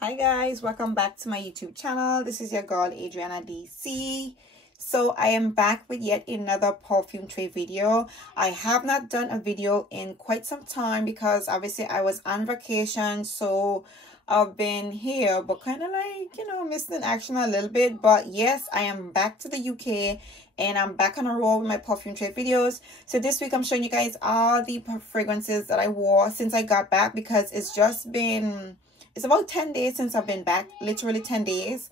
Hi guys, welcome back to my YouTube channel. This is your girl Adriana DC. So I am back with yet another perfume tray video. I have not done a video in quite some time because obviously I was on vacation, so I've been here but kind of like, missed in action a little bit. But yes, I am back to the UK and I'm back on a roll with my perfume tray videos. So this week I'm showing you guys all the fragrances that I wore since I got back, because it's about 10 days since I've been back, literally 10 days,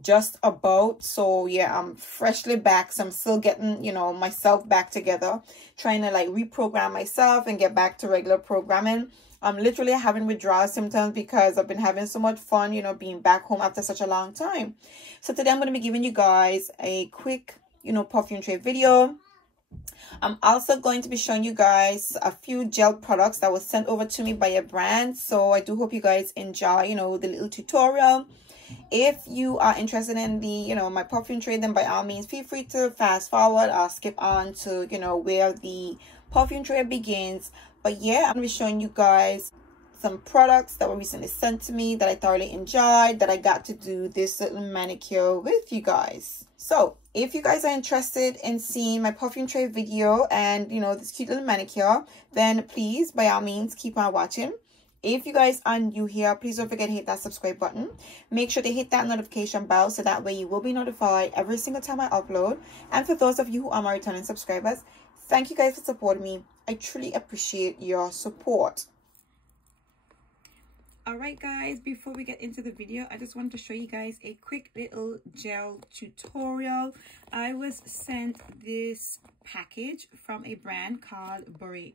just about. So yeah, I'm freshly back. So I'm still getting, myself back together, trying to like reprogram myself and get back to regular programming. I'm literally having withdrawal symptoms because I've been having so much fun, being back home after such a long time. So today I'm going to be giving you guys a quick, perfume tray video. I'm also going to be showing you guys a few gel products that was sent over to me by a brand. So I do hope you guys enjoy, the little tutorial. If you are interested in the, my perfume tray, then by all means, feel free to fast forward or skip on to, where the perfume tray begins. But yeah, I'm going to be showing you guys some products that were recently sent to me that I thoroughly enjoyed, that I got to do this little manicure with you guys. So if you guys are interested in seeing my perfume tray video and this cute little manicure, then please by all means keep on watching. If you guys are new here, please don't forget to hit that subscribe button. Make sure to hit that notification bell so that way you will be notified every single time I upload. And for those of you who are my returning subscribers, thank you guys for supporting me. I truly appreciate your support. Alright guys, before we get into the video, I just wanted to show you guys a quick little gel tutorial. I was sent this package from a brand called Burry,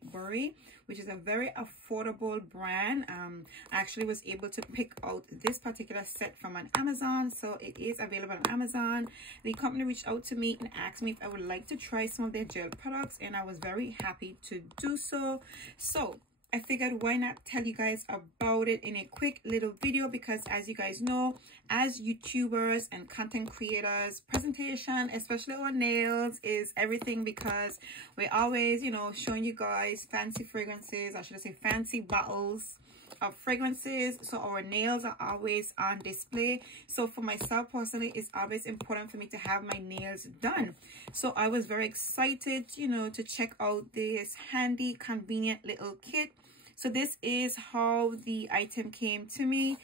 which is a very affordable brand. I actually was able to pick out this particular set from on Amazon, so it is available on Amazon. The company reached out to me and asked me if I would like to try some of their gel products, and I was very happy to do so. So I figured why not tell you guys about it in a quick little video, because as you guys know, as YouTubers and content creators, presentation, especially our nails, is everything, because we're always, showing you guys fancy fragrances, or should I say fancy bottles of fragrances. So our nails are always on display. So for myself personally, it's always important for me to have my nails done. So I was very excited, to check out this handy, convenient little kit. So this is how the item came to me.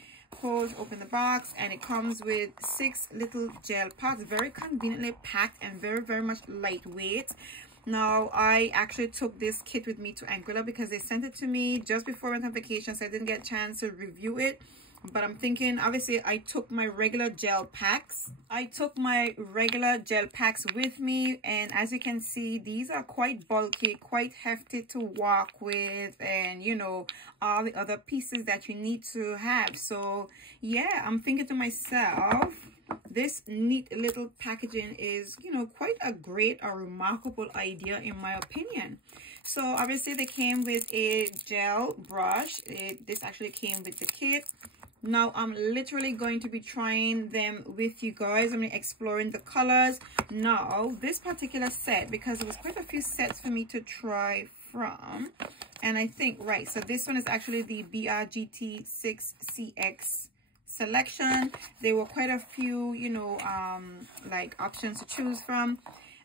Open the box, and it comes with 6 little gel pots, very conveniently packed and very, very much lightweight. Now, I actually took this kit with me to nGEL because they sent it to me just before I went on vacation, so I didn't get a chance to review it. But I'm thinking, obviously, I took my regular gel packs. With me, and as you can see, these are quite bulky, quite hefty to walk with, and all the other pieces that you need to have. So yeah, I'm thinking to myself, this neat little packaging is, quite a great or remarkable idea in my opinion. So obviously they came with a gel brush. This actually came with the kit. Now I'm literally going to be trying them with you guys. I'm exploring the colors. Now this particular set, because there was quite a few sets for me to try from, and I think, right, so this one is actually the BRGT6CX selection. There were quite a few, like options to choose from.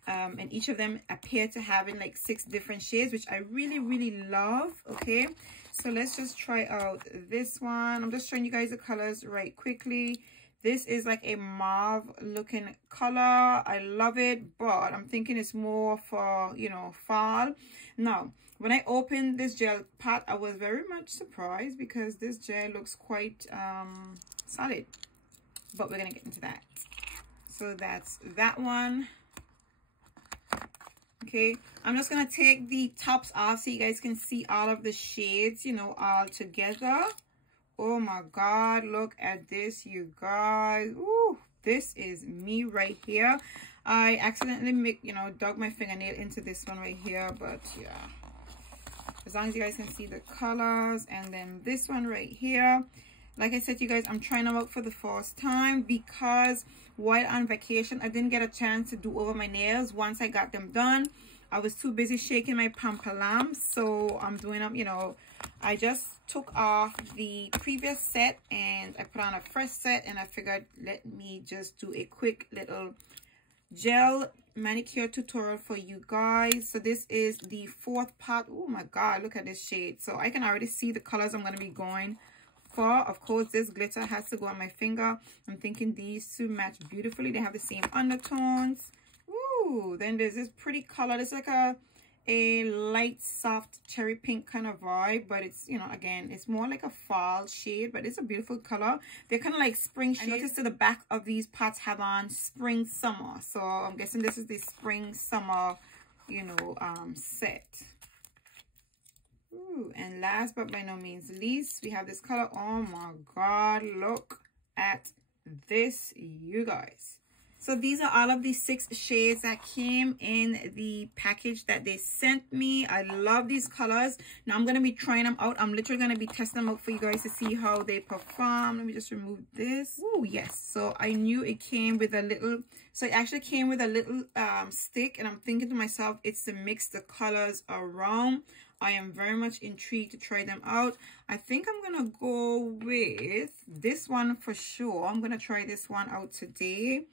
And each of them appear to having like 6 different shades, which I really, really love. Okay, so let's just try out this one. I'm just showing you guys the colors right quickly. This is like a mauve looking color. I love it, but I'm thinking it's more for, fall. Now, when I opened this gel pot, I was very much surprised because this gel looks quite solid, but we're gonna get into that. So that's that one. Okay, I'm just gonna take the tops off so you guys can see all of the shades, all together. Oh my god, look at this, you guys. Ooh, this is me right here. I accidentally dug my fingernail into this one right here, but yeah, as long as you guys can see the colors. And then this one right here, like I said to you guys, I'm trying them out for the first time because while on vacation I didn't get a chance to do over my nails. Once I got them done, I was too busy shaking my pom-poms, so I'm doing them, I just took off the previous set and I put on a fresh set, and I figured let me just do a quick little gel manicure tutorial for you guys. So this is the fourth pot. Oh my god, look at this shade. So I can already see the colors I'm going to be going for. Of course, this glitter has to go on my finger. I'm thinking these two match beautifully. They have the same undertones. Ooh, then there's this pretty color. It's like a light soft cherry pink kind of vibe, but it's, you know, again, it's more like a fall shade, but it's a beautiful color. They're kind of like spring shades. I noticed that the back of these pots have on spring summer, so I'm guessing this is the spring summer, you know, set. Ooh, and last but by no means least, we have this color. Oh my god, look at this, you guys. So these are all of the 6 shades that came in the package that they sent me. I love these colors. Now I'm going to be trying them out. I'm literally going to be testing them out for you guys to see how they perform. Let me just remove this. Oh, yes. So I knew it came with a little, so it actually came with a little stick. And I'm thinking to myself, it's to mix the colors around. I am very much intrigued to try them out. I think I'm going to go with this one for sure. I'm going to try this one out today.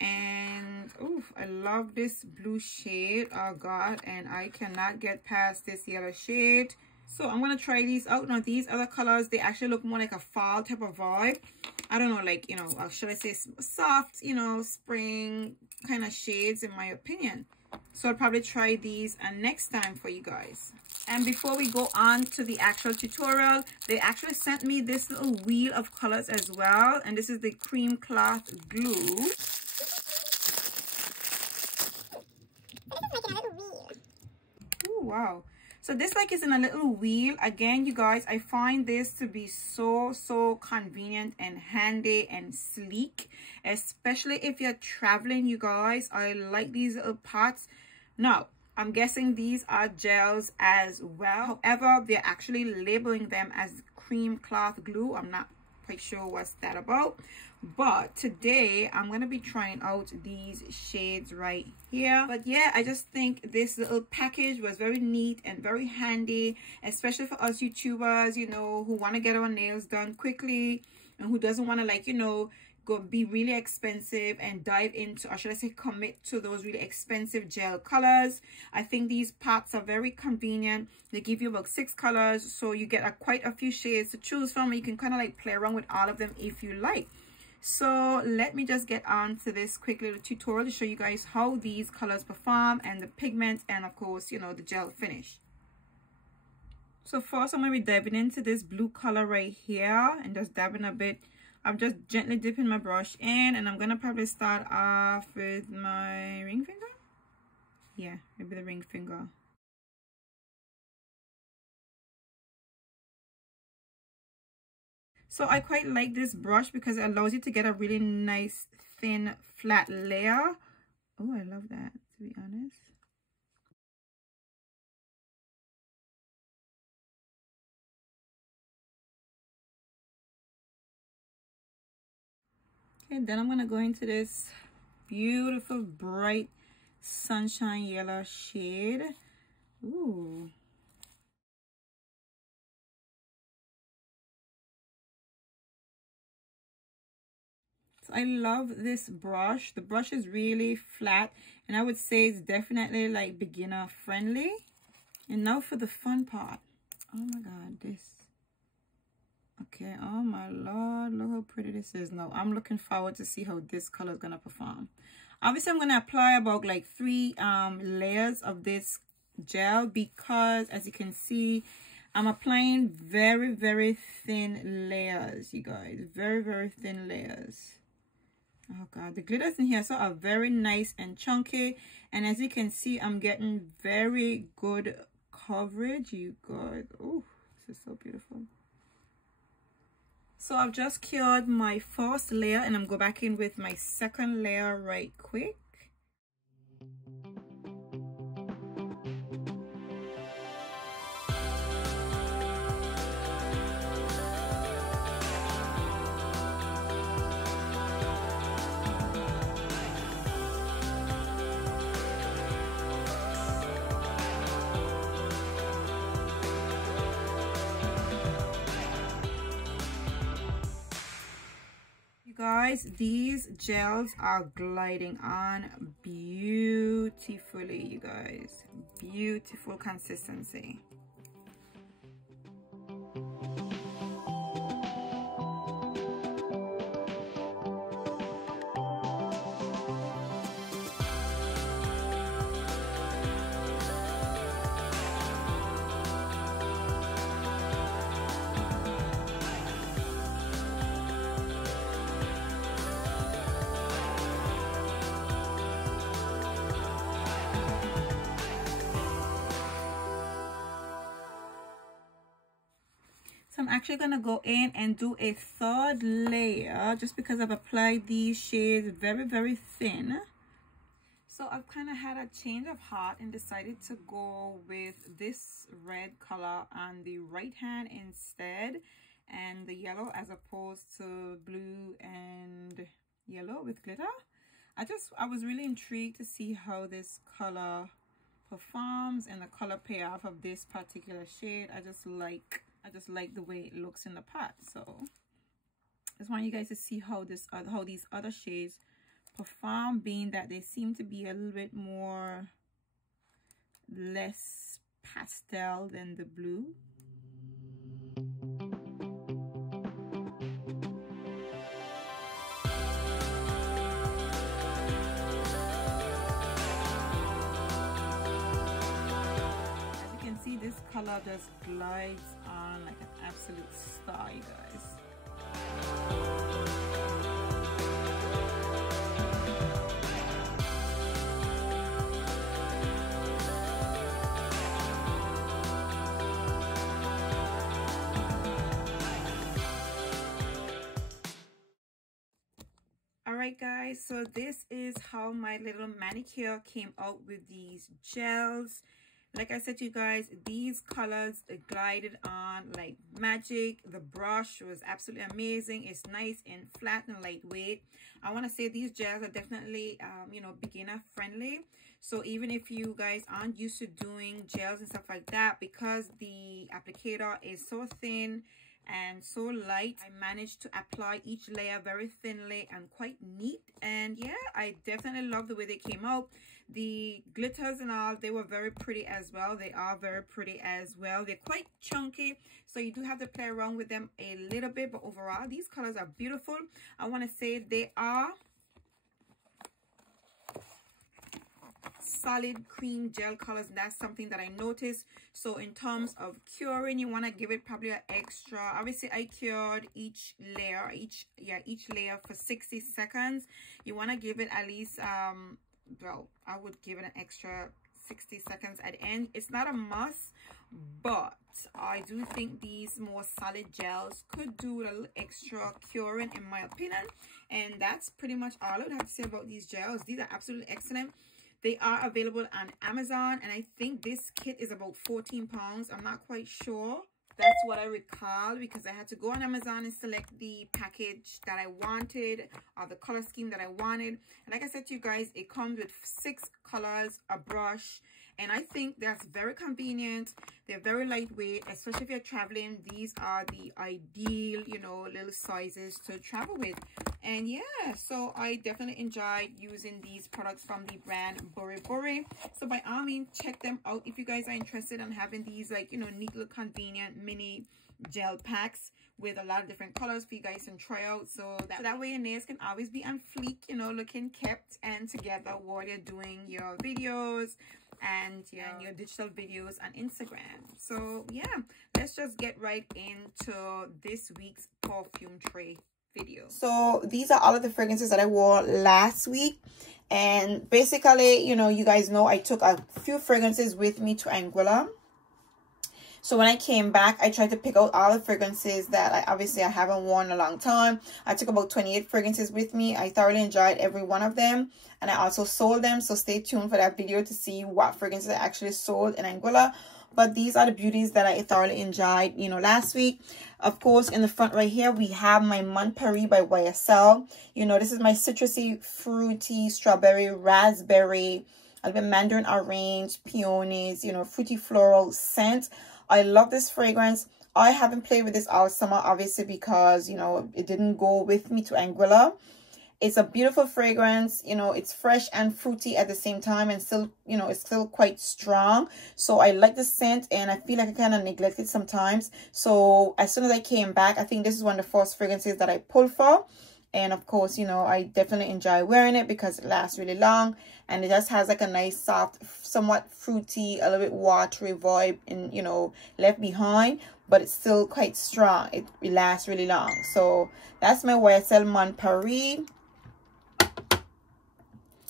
And oh, I love this blue shade. Oh god, and I cannot get past this yellow shade. So I'm gonna try these out. Now these other colors, they actually look more like a fall type of vibe. I don't know, like, you know, should I say soft, you know, spring kind of shades in my opinion. So I'll probably try these next time for you guys. And before we go on to the actual tutorial, they actually sent me this little wheel of colors as well, and this is the cream cloth glue. Oh wow, so this like is in a little wheel. Again, you guys, I find this to be so convenient and handy and sleek, especially if you're traveling, you guys. I like these little pots. Now I'm guessing these are gels as well, however they're actually labeling them as cream cloth glue. I'm not quite sure what's that about, but today I'm going to be trying out these shades right here. But yeah, I just think this little package was very neat and very handy, especially for us YouTubers, you know, who want to get our nails done quickly and who doesn't want to, like, you know, go be really expensive and dive into, or should I say commit to those really expensive gel colors. I think these pots are very convenient. They give you about 6 colors, so you get quite a few shades to choose from. You can kind of like play around with all of them if you like. So let me just get on to this quick little tutorial to show you guys how these colors perform and the pigments, and of course, you know, the gel finish. So first I'm going to be diving into this blue color right here and just dabbing a bit. I'm just gently dipping my brush in, and I'm going to probably start off with my ring finger. Yeah, maybe the ring finger. So I quite like this brush because it allows you to get a really nice, thin, flat layer. Oh, I love that, to be honest. Okay, then I'm going to go into this beautiful, bright, sunshine yellow shade. Ooh. So I love this brush. The brush is really flat, and I would say it's definitely like beginner friendly. And now for the fun part. Oh my god, this. Okay, oh my lord, look how pretty this is. Now I'm looking forward to see how this color is gonna perform. Obviously I'm gonna apply about like 3 layers of this gel, because as you can see, I'm applying very thin layers, you guys. Very thin layers. Oh god, the glitters in here are very nice and chunky, and as you can see, I'm getting very good coverage, you guys. Oh, this is so beautiful. So I've just cured my first layer, and I'm going back in with my second layer right quick. guys, these gels are gliding on beautifully, you guys. Beautiful consistency. So I'm actually going to go in and do a third layer just because I've applied these shades very, very thin. So I've kind of had a change of heart and decided to go with this red color on the right hand instead, and the yellow as opposed to blue and yellow with glitter. I was really intrigued to see how this color performs and the color payoff of this particular shade. I just like the way it looks in the pot. So I just want you guys to see how these other shades perform, being that they seem to be a little bit less pastel than the blue. See, this color just glides on like an absolute star, you guys. Alright guys, so this is how my little manicure came out with these gels. Like I said to you guys, these colors glided on like magic. The brush was absolutely amazing. It's nice and flat and lightweight. I want to say these gels are definitely, you know, beginner friendly. So even if you guys aren't used to doing gels and stuff like that, because the applicator is so thin and so light, I managed to apply each layer very thinly and quite neat. And yeah, I definitely love the way they came out. The glitters and all, they were very pretty as well. They are very pretty as well. They're quite chunky, so you do have to play around with them a little bit, but overall these colors are beautiful. I want to say they are solid cream gel colors, and that's something that I noticed. So in terms of curing, you want to give it probably an extra, obviously I cured each layer for 60 seconds. You want to give it at least well, I would give it an extra 60 seconds at the end. It's not a must, but I do think these more solid gels could do a little extra curing in my opinion. And that's pretty much all I would have to say about these gels. These are absolutely excellent. They are available on Amazon, and I think this kit is about 14 pounds. I'm not quite sure. That's what I recall, because I had to go on Amazon and select the package that I wanted, or the color scheme that I wanted. And like I said to you guys, it comes with 6 colors, a brush, and I think that's very convenient. They're very lightweight, especially if you're traveling. These are the ideal, you know, little sizes to travel with. And yeah, so I definitely enjoyed using these products from the brand Bore Bore. So by all means, check them out if you guys are interested in having these, like, you know, neat little convenient mini gel packs with a lot of different colors for you guys to try out. So that way your nails can always be on fleek, you know, looking kept and together while you're doing your videos and your digital videos on Instagram. So yeah, let's just get right into this week's perfume tray video. So these are all of the fragrances that I wore last week, and basically, you know, you guys know I took a few fragrances with me to Anguilla. So when I came back, I tried to pick out all the fragrances that I haven't worn in a long time. I took about 28 fragrances with me. I thoroughly enjoyed every one of them, and I also sold them. So stay tuned for that video to see what fragrances I actually sold in Anguilla. But these are the beauties that I thoroughly enjoyed, you know, last week. Of course, in the front right here, we have my Mon Paris by YSL. You know, this is my citrusy, fruity, strawberry, raspberry, a little bit mandarin orange, peonies, you know, fruity floral scent. I love this fragrance. I haven't played with this all summer, obviously, because, you know, it didn't go with me to Anguilla. It's a beautiful fragrance, you know, it's fresh and fruity at the same time, and still, you know, it's still quite strong. So I like the scent, and I feel like I kind of neglect it sometimes. So as soon as I came back, I think this is one of the first fragrances that I pulled for. And of course, you know, I definitely enjoy wearing it because it lasts really long, and it just has like a nice soft, somewhat fruity, a little bit watery vibe, and, you know, left behind, but it's still quite strong. It lasts really long. So that's my YSL Mon Paris.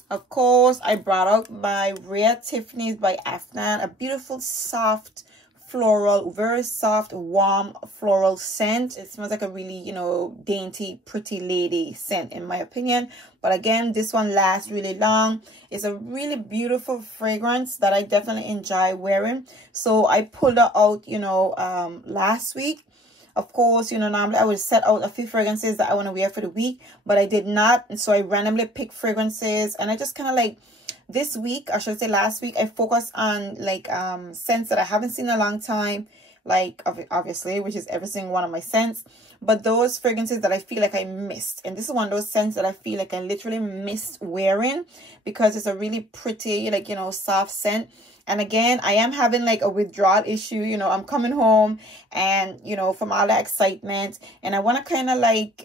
Of course, I brought out my Rare Tiffany's by Afnan, a beautiful, soft, floral, very soft, warm floral scent. It smells like a really, you know, dainty, pretty lady scent, in my opinion. But again, this one lasts really long. It's a really beautiful fragrance that I definitely enjoy wearing. So I pulled it out, you know, last week. Of course, you know, normally I would set out a few fragrances that I want to wear for the week, but I did not. And so I randomly picked fragrances, and I just kind of like, this week, I should say last week, I focused on like scents that I haven't seen in a long time, like obviously, which is every single one of my scents, but those fragrances that I feel like I missed. And this is one of those scents that I feel like I literally missed wearing, because it's a really pretty, like, you know, soft scent. And again, I am having like a withdrawal issue. You know, I'm coming home, and, you know, from all the excitement, and I want to kind of like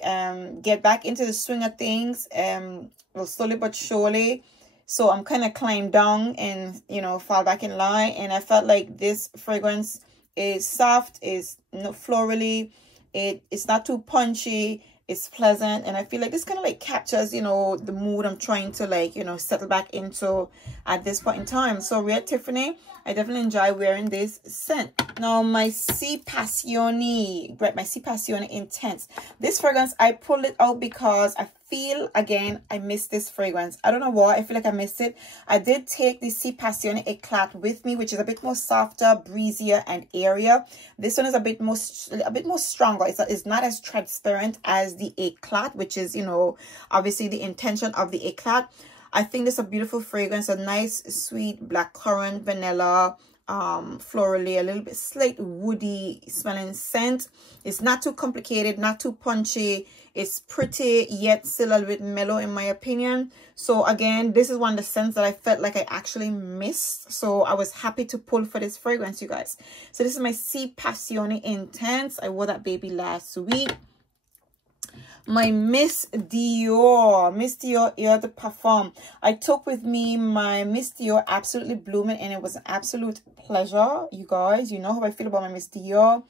get back into the swing of things, well, slowly but surely. So I'm kind of climb down and, you know, fall back in line. And I felt like this fragrance is soft, is, you know, florally, it's not too punchy, it's pleasant, and I feel like this kind of like captures, you know, the mood I'm trying to, like, you know, settle back into at this point in time. So Rare Tiffany, I definitely enjoy wearing this scent. Now my Si Passione, right, my Si Passione Intense. This fragrance, I pulled it out because I feel, again, I missed this fragrance. I don't know why, I feel like I missed it. I did take the Si Passione Eclat with me, which is a bit more softer, breezier, and airier. This one is a bit more stronger. It's not as transparent as the Eclat, which is, you know, obviously the intention of the Eclat. I think this is a beautiful fragrance, a nice, sweet blackcurrant, vanilla, florally, a little bit slight woody smelling scent. It's not too complicated, not too punchy. It's pretty, yet still a little bit mellow, in my opinion. So again, this is one of the scents that I felt like I actually missed. So I was happy to pull for this fragrance, you guys. So this is my Si Passione Intense. I wore that baby last week. My Miss Dior Eau de Parfum. I took with me my Miss Dior Absolutely Blooming, and it was an absolute pleasure, you guys. You know how I feel about my Miss Dior.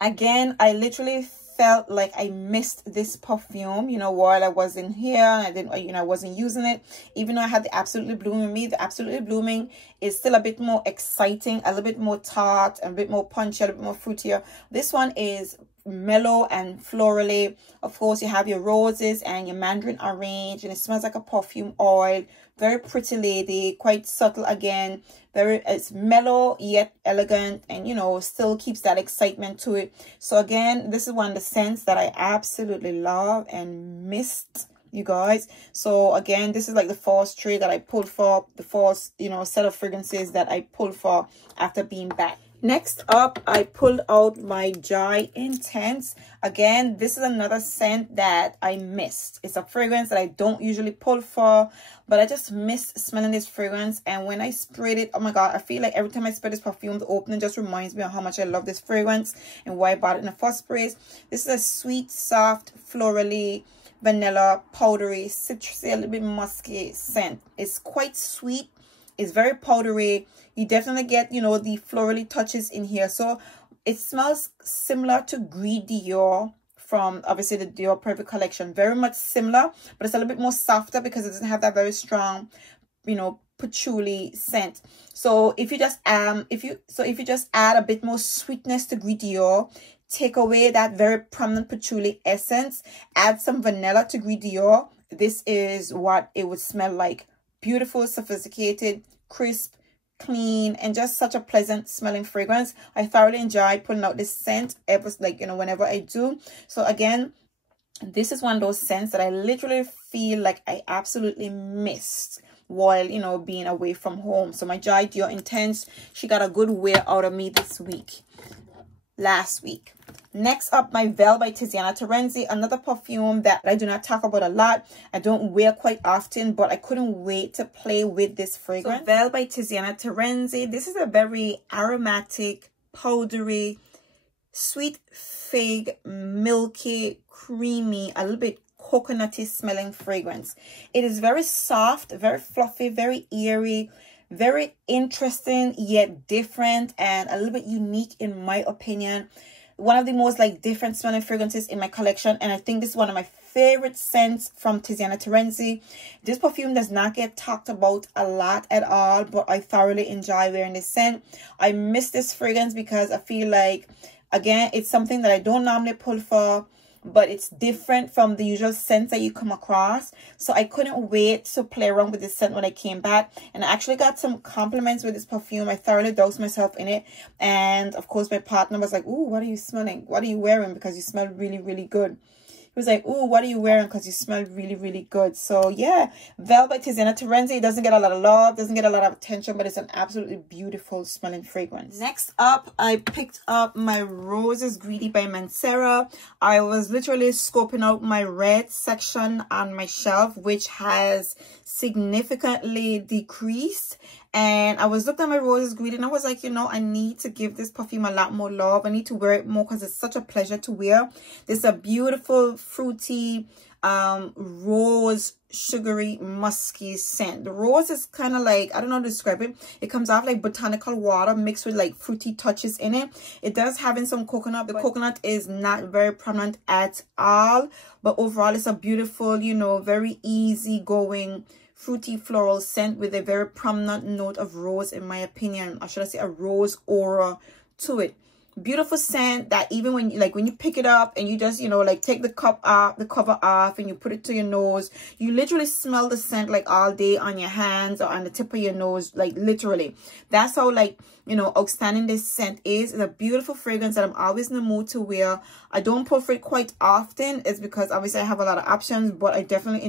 Again, I literally felt like I missed this perfume, you know, while I was in here, and I didn't, you know, I wasn't using it. Even though I had the Absolutely Blooming with me, the Absolutely Blooming is still a bit more exciting, a little bit more tart, a bit more punchy, a little bit more fruitier. This one is mellow and florally. Of course, you have your roses and your mandarin orange, and it smells like a perfume oil. Very pretty lady, quite subtle again. It's mellow yet elegant, and, you know, still keeps that excitement to it. So again, this is one of the scents that I absolutely love and missed, you guys. So again, this is like the first trade that I pulled for, the first, you know, set of fragrances that I pulled for after being back. Next up, I pulled out my Joy Intense. Again, this is another scent that I missed. It's a fragrance that I don't usually pull for, but I just missed smelling this fragrance. And when I sprayed it, oh my God, I feel like every time I spray this perfume, the opening just reminds me of how much I love this fragrance and why I bought it in the first place. This is a sweet, soft, florally, vanilla, powdery, citrusy, a little bit musky scent. It's quite sweet. It's very powdery. You definitely get, you know, the florally touches in here. So it smells similar to Gris Dior from, obviously, the Dior Private Collection. Very much similar, but it's a little bit more softer because it doesn't have that very strong, you know, patchouli scent. So if you just if you just add a bit more sweetness to Gris Dior, take away that very prominent patchouli essence, add some vanilla to Gris Dior, this is what it would smell like. Beautiful, sophisticated, crisp, clean, and just such a pleasant smelling fragrance. I thoroughly enjoyed putting out this scent ever, like, you know, whenever I do. So again, this is one of those scents that I literally feel like I absolutely missed while, you know, being away from home. So my Joy Dior Intense, she got a good wear out of me this week. last week. Next up, my Veil by Tiziana Torenzi, another perfume that I do not talk about a lot. I don't wear quite often, but I couldn't wait to play with this fragrance. So Veil by Tiziana Torenzi. This is a very aromatic, powdery, sweet fig, milky, creamy, a little bit coconutty smelling fragrance. It is very soft, very fluffy, very airy, very interesting yet different, and a little bit unique in my opinion. One of the most like different smelling fragrances in my collection, and I think this is one of my favorite scents from Tiziana Torenzi. This perfume does not get talked about a lot at all, but I thoroughly enjoy wearing this scent. I miss this fragrance because I feel like, again, it's something that I don't normally pull for, but it's different from the usual scents that you come across. So I couldn't wait to play around with this scent when I came back. And I actually got some compliments with this perfume. I thoroughly doused myself in it. And of course, my partner was like, ooh, what are you smelling? What are you wearing? Because you smell really, really good. He was like, ooh, what are you wearing? Because you smell really, really good. So yeah, Veil by Tiziana Torenzi. It doesn't get a lot of love, doesn't get a lot of attention, but it's an absolutely beautiful smelling fragrance. Next up, I picked up my Roses Greedy by Mancera. I was literally scoping out my red section on my shelf, which has significantly decreased. And I was looking at my Roses Greedy and I was like, you know, I need to give this perfume a lot more love. I need to wear it more because it's such a pleasure to wear. This is a beautiful, fruity, rose, sugary, musky scent. The rose is kind of like, I don't know how to describe it. It comes off like botanical water mixed with like fruity touches in it. It does have in some coconut. The coconut is not very prominent at all. But overall, it's a beautiful, you know, very easy going, fruity floral scent with a very prominent note of rose, in my opinion, or should I say a rose aura to it. Beautiful scent that even when you when you pick it up and you just, you know, like take the cover off and you put it to your nose, you literally smell the scent like all day on your hands or on the tip of your nose, like literally. That's how, like, you know, outstanding this scent is. It's a beautiful fragrance that I'm always in the mood to wear. I don't pull for it quite often. It's because obviously I have a lot of options, but I definitely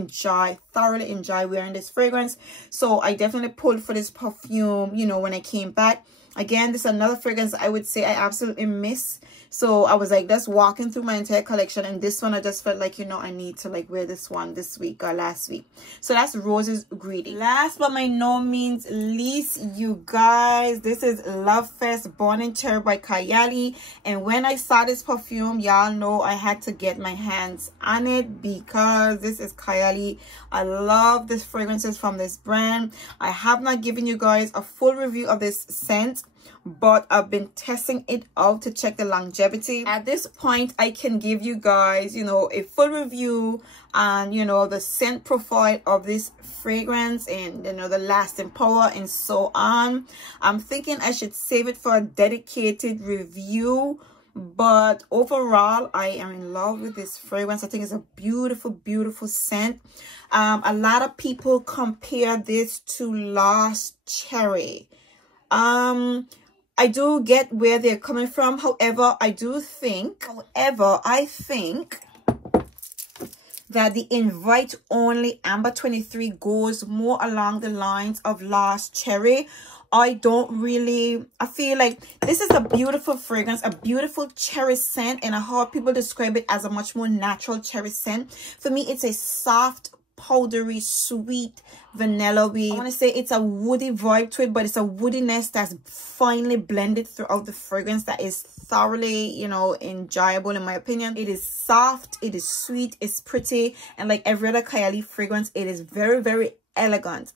thoroughly enjoy wearing this fragrance. So I definitely pulled for this perfume, you know, when I came back. Again, this is another fragrance I would say I absolutely miss. So I was like just walking through my entire collection, and this one I just felt like, you know, I need to like wear this one this week or last week. So that's Roses Greedy. Last but by no means least, you guys, this is LOVEFEST Born in Cherry by KAYALI. And when I saw this perfume, y'all know I had to get my hands on it because this is KAYALI. I love the fragrances from this brand. I have not given you guys a full review of this scent, but I've been testing it out to check the longevity. At this point, I can give you guys, you know, a full review on, you know, the scent profile of this fragrance and, you know, the lasting power and so on. I'm thinking I should save it for a dedicated review, but overall, I am in love with this fragrance. I think it's a beautiful, beautiful scent. A lot of people compare this to Lost Cherry. I do get where they're coming from. However, I think that the Invite Only Amber 23 goes more along the lines of Lost Cherry. I feel like this is a beautiful fragrance, a beautiful cherry scent, and I heard people describe it as a much more natural cherry scent. For me, it's a soft, powdery, sweet, vanilla-y. I want to say it's a woody vibe to it, but it's a woodiness that's finely blended throughout the fragrance that is thoroughly, you know, enjoyable in my opinion. It is soft, it is sweet, it's pretty, and like every other KAYALI fragrance, it is very, very elegant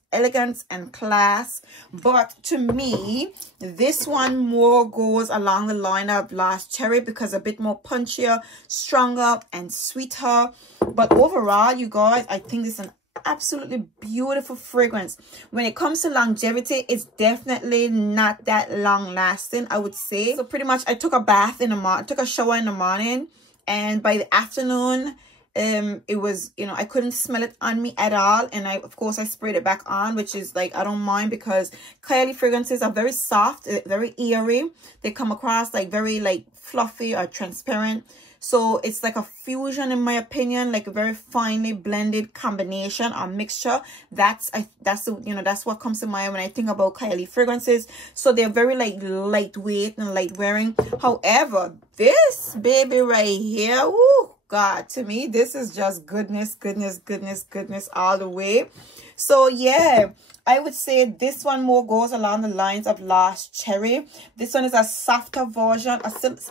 and class. But to me, this one more goes along the line of Lost Cherry because a bit more punchier, stronger, and sweeter. But overall, you guys, I think this is an absolutely beautiful fragrance. When it comes to longevity, it's definitely not that long lasting, I would say. So pretty much I took a bath in the morning, took a shower in the morning, and by the afternoon, it was, you know, I couldn't smell it on me at all. And of course I sprayed it back on, which is like, I don't mind because KAYALI fragrances are very soft, very airy. They come across like very like fluffy or transparent. So it's like a fusion, in my opinion, like a very finely blended combination or mixture. That's what comes to mind when I think about KAYALI fragrances. So they're very like lightweight and light wearing. However, this baby right here, oh God, to me this is just goodness all the way. So yeah, I would say this one more goes along the lines of Last Cherry. This one is a softer version.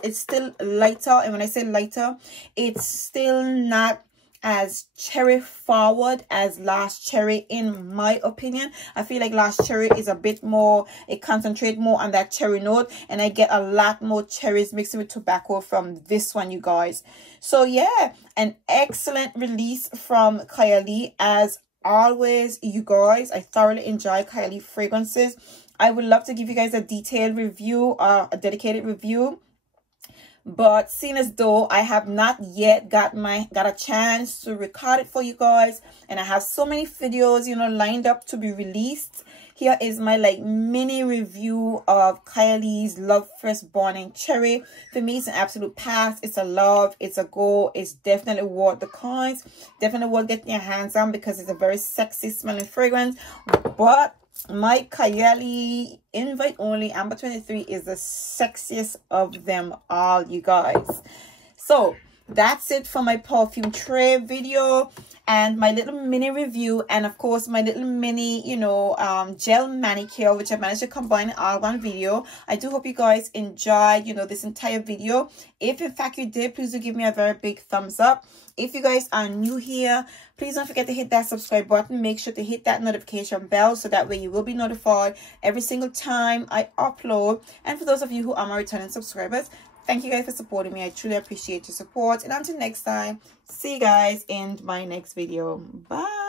It's still lighter, and when I say lighter, it's still not as cherry forward as Last Cherry, in my opinion. I feel like Last Cherry is a bit more, it concentrates more on that cherry note, and I get a lot more cherries mixed with tobacco from this one, you guys. So yeah, an excellent release from KAYALI as always, you guys. I thoroughly enjoy KAYALI fragrances. I would love to give you guys a detailed review, a dedicated review, but seeing as though I have not yet got a chance to record it for you guys, and I have so many videos, you know, lined up to be released, here is my like mini review of KAYALI's LOVEFEST Burning Cherry. For me, it's an absolute pass. It's a love. It's a go. It's definitely worth the coins. Definitely worth getting your hands on because it's a very sexy smelling fragrance. But my KAYALI invite only Amber 23 is the sexiest of them all, you guys. So that's it for my perfume tray video and my little mini review, and of course my little mini, you know, gel manicure, which I managed to combine in all one video. I do hope you guys enjoyed, you know, this entire video. If in fact you did, please do give me a very big thumbs up. If you guys are new here, please don't forget to hit that subscribe button. Make sure to hit that notification bell so that way you will be notified every single time I upload. And for those of you who are my returning subscribers, thank you guys for supporting me. I truly appreciate your support. And until next time, see you guys in my next video. Bye.